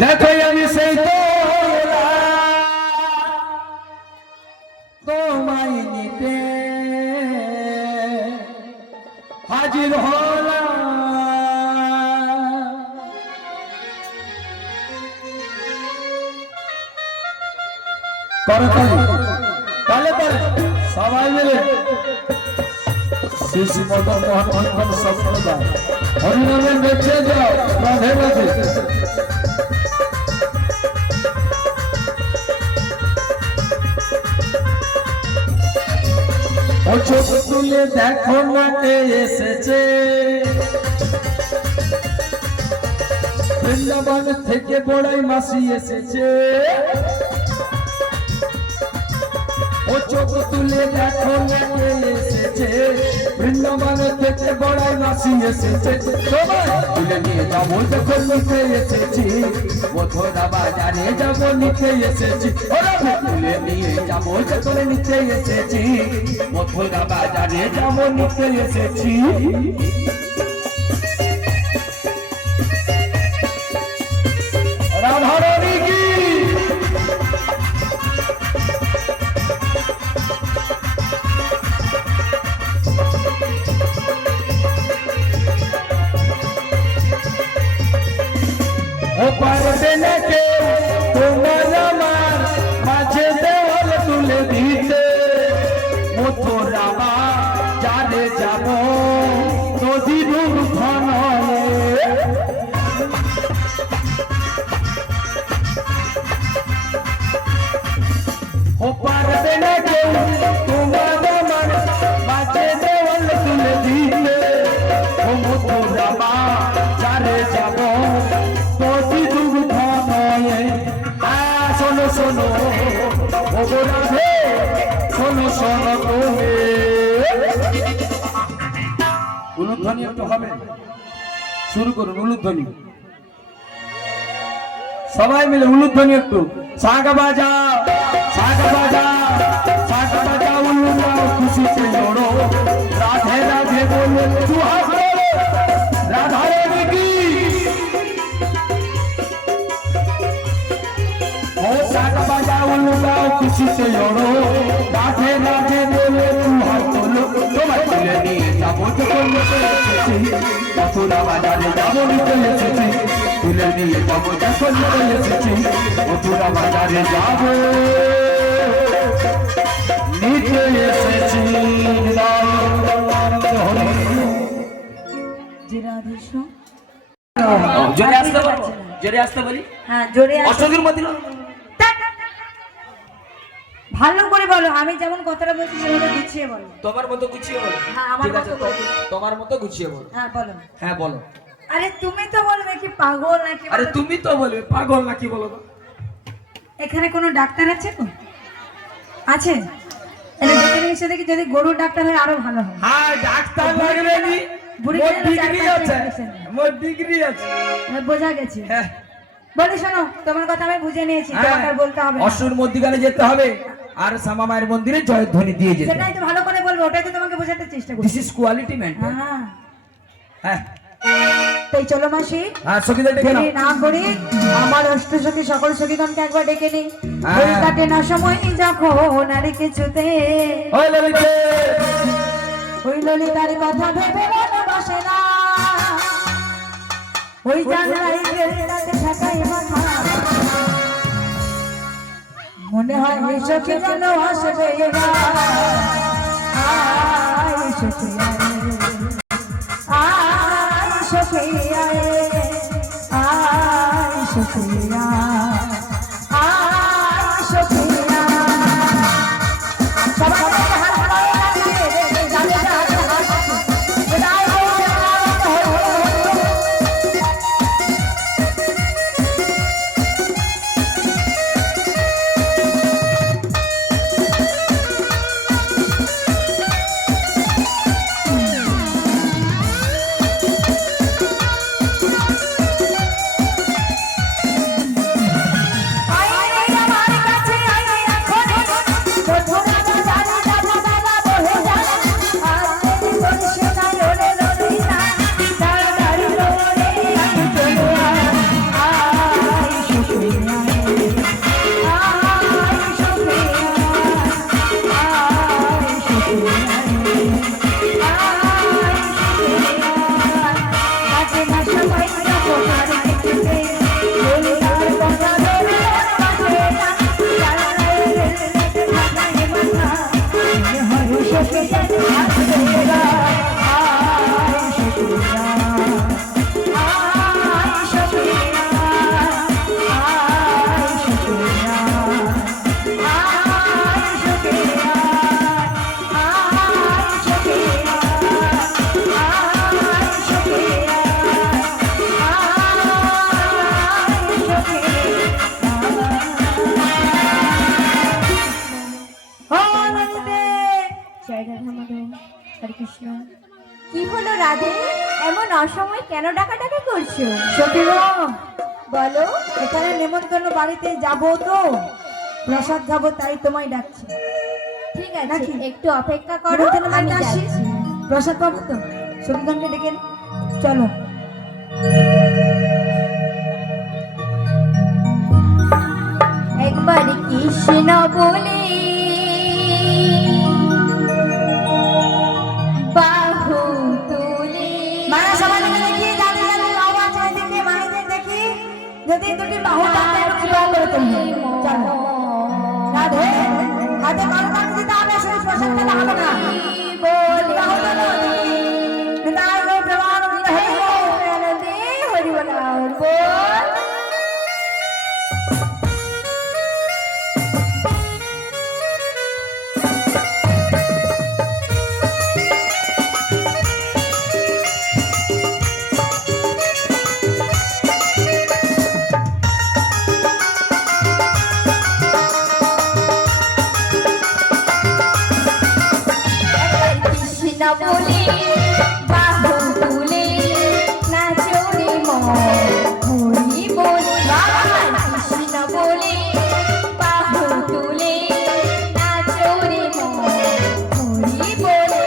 দেখো আমি সেই তোমায় নিতে হাজির হলাম। তাহলে সবাই মিলে শিশু মদন মোহন সম্প্রদায় হরিনামে বেঁচে যাও, রাধে রাধে। ও চোখ তুলে দেখো না কে এসেছে, বৃন্দাবন থেকে বড়াই মাসি এসেছে। ও চোখ তুলে দেখো না কে এসেছে, বৃন্দাবন থেকে বড়াই মাসি এসেছে। সবাই তুলে নিয়ে যাবো যখন নিতে এসেছি, মথুরা বাজারে যাবো নিতে এসেছি। তুলে নিয়ে যাবো যখন নিতে এসেছি, মথুরা বাজারে যাবো নিতে এসেছি। রাধারানী কি ও পারবে না কেউ তোমার আমার মাঝে দেওয়াল তুলে দিতে, মথুরা বাজারে যাব নদীর উঠানে। ও পারবে না কেউ তোমার আমার মাঝে দেওয়াল তুলে দিতে, ও মথুরা বাজারে যাব নদীর উঠানে। শোনো শোনো ও রাধে, শোনো শোনো তুমি। উলুধ্বনি একটু হবে, শুরু করুন উলুধ্বনি সবাই মিলে। উলুধ্বনি একটু শাঁখা বাজা, শাঁখা বাজা, শাঁখা বাজা, উল্লু দাও খুশিতে ওড়ো, রাধে রাধে বলে দুহাত তোলো, রাধারানী কি। ও শাঁখা বাজা, উল্লু দাও খুশিতে ওড়ো, রাধে রাধে বলে দুহাত তোলো। তোমায় তুলে নিয়ে যাবো যখন নিতে এসেছি, মথুরা বাজারে যাবো নিতে এসেছি। তুলে নিয়ে যাবো যখন নিতে এসেছি, মথুরা বাজারে যাবো নিতে এসেছি। জোরে আসতে বলো, জোরে আসতে বলি। হ্যাঁ জোরে অসুখের মধ্যে ভালো করে বলো, আমি যেমন কথাটা বলছি সেভাবে গুছিয়ে বলো। তোমার মতো গুছিয়ে বলো। হ্যাঁ আমার মতো বলো। তোমার মতো গুছিয়ে বলো। হ্যাঁ বলো। হ্যাঁ বলো। আরে তুমি তো বলবে কি পাগল নাকি? আরে তুমি তো বলবে পাগল নাকি বলো তো। এখানে কোনো ডাক্তার আছে তো? আছে? তাহলে দেখে নিয়ে এসে দেখি, যদি গরুর ডাক্তার হয় আরো ভালো হয়। হ্যাঁ ডাক্তার লাগবে নি, বুড়ি মোর গেলে ডিগ্রি আছে, মোর ডিগ্রি আছে। বোঝা গেছে। হ্যাঁ বলি শোনো, তোমার কথা আমি বুঝে নিয়েছি, তোমাকে আর বলতে হবে না। অসুর মধ্যিখানে যেতে হবে আর শ্যামা মায়ের মন্দিরে জয়ধ্বনি দিয়ে যেতে। সেটাই তো ভালো করে বলবো, ওটাই তো তোমাকে বোঝাতে চেষ্টা করছি। This is quality maintain. হ্যাঁ হ্যাঁ তাই চলো মাসি, হ্যাঁ সখীদের ডেকে নাও। না করি আমার অষ্ট সখী সকল সখীগণকে একবার ডেকে নিই। হ্যাঁ। ওই কাটে না সময় যখন আর কিছুতে, ওই ললিতে, ওই ললিতার কথা ভেবে মনে বসে না, ওই জানলাই গেলে রাতে থাকাই মাথা, মনে হয় এই সখী যেন আসবে এবার। আয় সখী আয়, আয় সখী আয়, আয় সখী আয়, আয় সখী আয়। সবাই হাত লাগিয়ে জানে হাত বিদায় হয়ে রাধে, এমন অসময় কেন ডাকাডাকি করছো? সখী গো, বলো। এখানে নেমন্তন্ন বাড়িতে যাব তো, প্রসাদ খাবো, তাই তোমায় ডাকছি। ঠিক আছে, নাকি? একটু অপেক্ষা করো, নেমন্তন্ন আমি বাড়িতে আসি, যাচ্ছি। প্রসাদ পাবো তো। সখীগণকে ডেকে নি। চলো। একবার কৃষ্ণ বলে বাহু তুলে। মায়ের সবাই মিলে দেখি, দাদি দাদি বাহু আছে এদিকে, মায়েদের দেখি, যদি দুটি বাহু টানতে একটু কৃপা করে তুলবে। চলো। রাধে, হাতে কারো কাছে দিতে হবে, শুধু প্রসাদ খেলে হবে না। বলে বাহু তোলো, দেখি। নিতাই গো প্রেমানন্দ হরি বল। আনন্দে হরি বল বল। কৃষ্ণ বলে বাহু তুলে নাচো রে মন, হরি বল। কৃষ্ণ বলে বাহু তুলে নাচো রে মন, হরি বলে।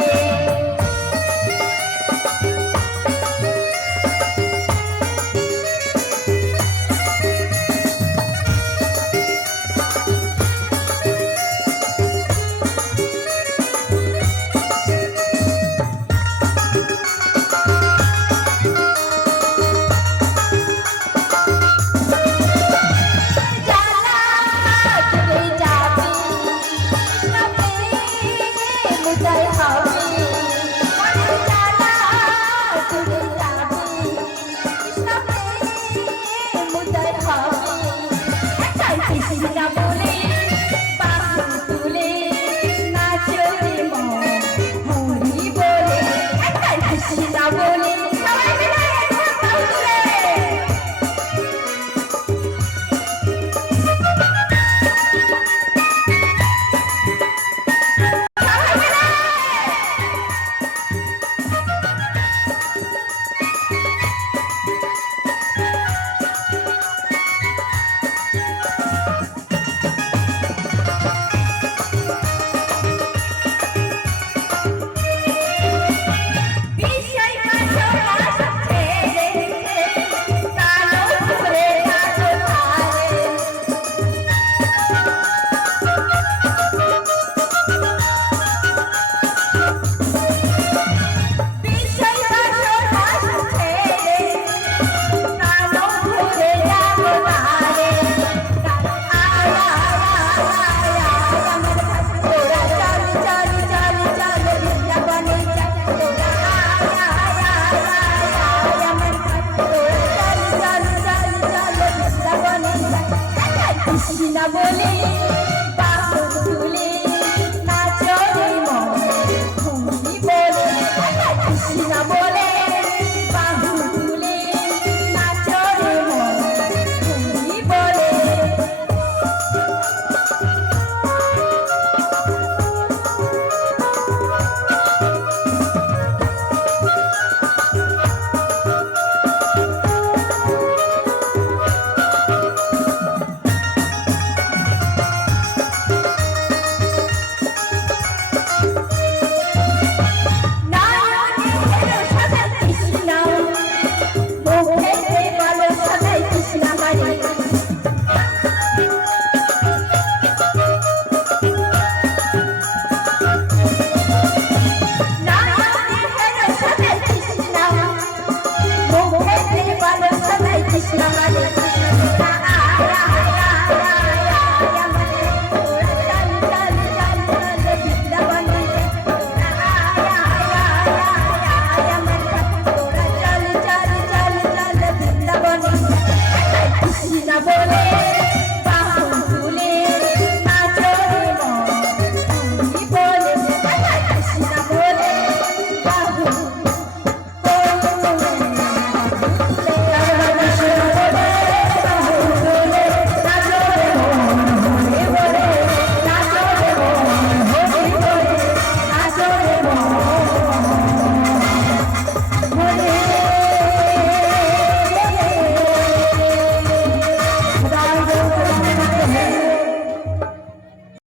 কৃষ্ণ বলে